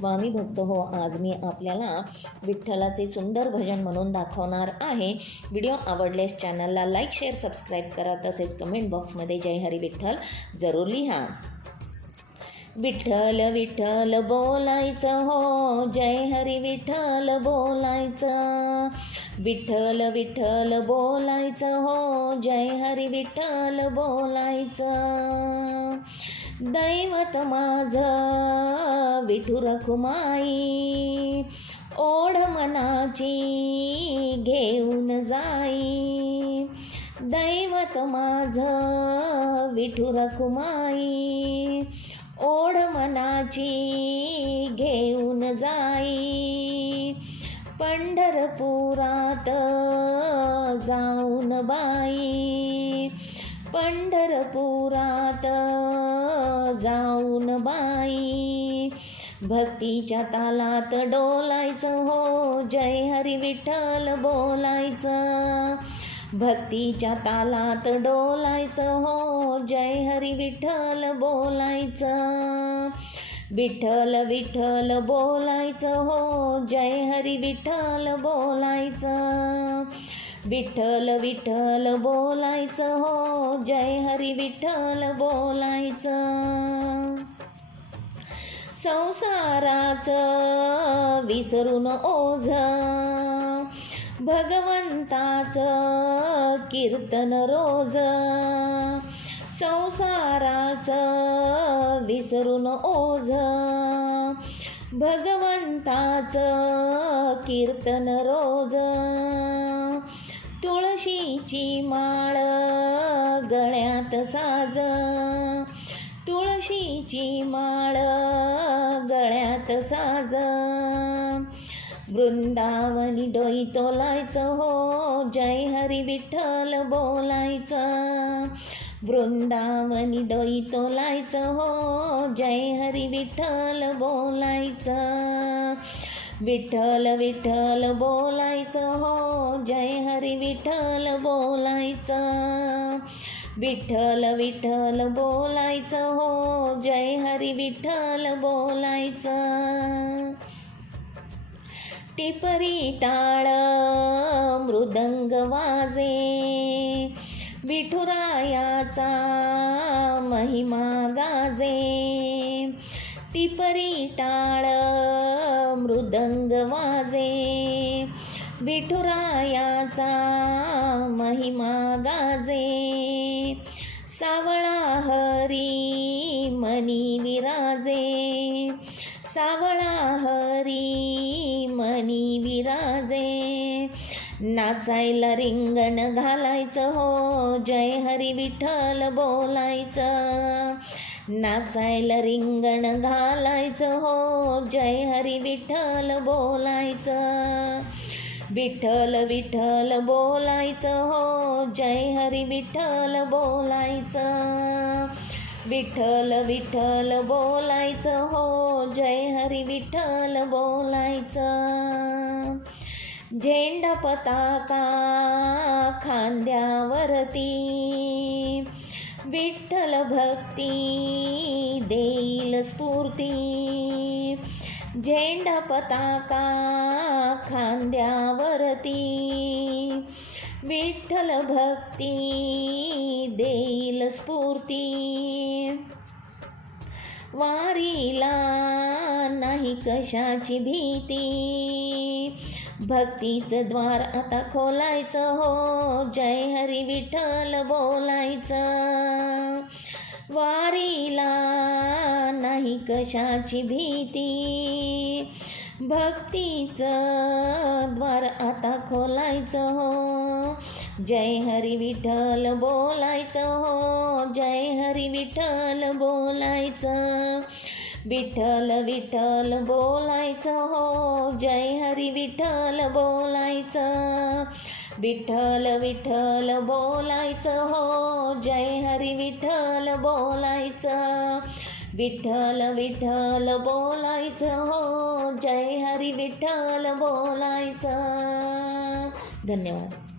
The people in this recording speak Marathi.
स्वामी भक्त हो. आज मी आपल्याला विठ्ठलाचे सुंदर भजन म्हणून दाखवणार आहे. व्हिडिओ आवडल्यास चॅनलला लाईक, शेअर, सबस्क्राईब करा. तसेच कमेंट बॉक्समध्ये जय हरी विठ्ठल जरूर लिहा. विठ्ठल विठ्ठल बोलायचं हो, जय हरी विठ्ठल बोलायचं. विठ्ठल विठ्ठल बोलायचं हो, जय हरी विठ्ठल बोलायचं. दैवत माझं विठू रखुमाई, ओढ मनाची घेऊन जाई. दैवत माझं विठू रखुमाई, ओढ मनाची घेऊन जाई. पंढरपुरात जाऊन बाई, पंढरपुरात जाऊन बाई. भक्तीच्या तालात डोलायचं हो, जय हरी विठ्ठल बोलायचं. भक्तीच्या तालात डोलायचं हो, जय हरी विठ्ठल बोलायचं. विठ्ठल विठ्ठल बोलायचं हो, जय हरी विठ्ठल बोलायचं. विठ्ठल विठ्ठल बोलायचं हो, जय हरी विठ्ठल बोलायचं. संसाराचं विसरून ओझ, भगवंताचं कीर्तन रोज. संसाराचं विसरून ओझ, भगवंताचं कीर्तन रोज. तुळशीची माळ गळ्यात साज, तुळशीची माळ गळ्यात साज. वृंदावनी डोई तोलायचं हो, जय हरी विठ्ठल बोलायचं. वृंदावनी डोई तोलायचं हो, जय हरी विठ्ठल बोलायचं. विठ्ठल विठ्ठल बोलायचं हो, जय हरी विठ्ठल बोलायचं. विठ्ठल विठ्ठल बोलायचं हो, जय हरी विठ्ठल बोलायचं. टिपरी टाळ मृदंग वाजे, विठुरायाचा महिमा गाजे. टिपरी टाळ मृदंग वाजे, विठुरायाचा महिमा गाजे. सावळा हरी मनी विराजे, सावळा हरी मनी विराजे. नाचायला रिंगण घालायचं हो, जय हरी विठ्ठल बोलायचं. नाचायला रिंगण घालायचं हो, जय हरी विठ्ठल बोलायचं. विठ्ठल विठ्ठल बोलायचं हो, जय हरी विठ्ठल बोलायचं. विठ्ठल विठ्ठल बोलायचं हो, जय हरी विठ्ठल बोलायचं. झेंडा पताका खांद्यावरती, विठ्ठल भक्ती देईल स्फूर्ती. झेंडा पताका खांद्यावरती, विठ्ठल भक्ती देईल स्फूर्ती. वारीला नाही कशाची भीती, भक्तीचं द्वार आता खोलायचं हो, जय हरी विठ्ठल बोलायचं. वारीला नाही कशाची भीती, भक्तीचं द्वार आता खोलायचं हो, जय हरी विठ्ठल बोलायचं हो, जय हरी विठ्ठल बोलायचं. विठ्ठल विठ्ठल बोलायचं हो, जय हरी विठ्ठल बोलायचं. विठ्ठल विठ्ठल बोलायचं हो, जय हरी विठ्ठल बोलायचं. विठ्ठल विठ्ठल बोलायचं हो, जय हरी विठ्ठल बोलायचं. धन्यवाद.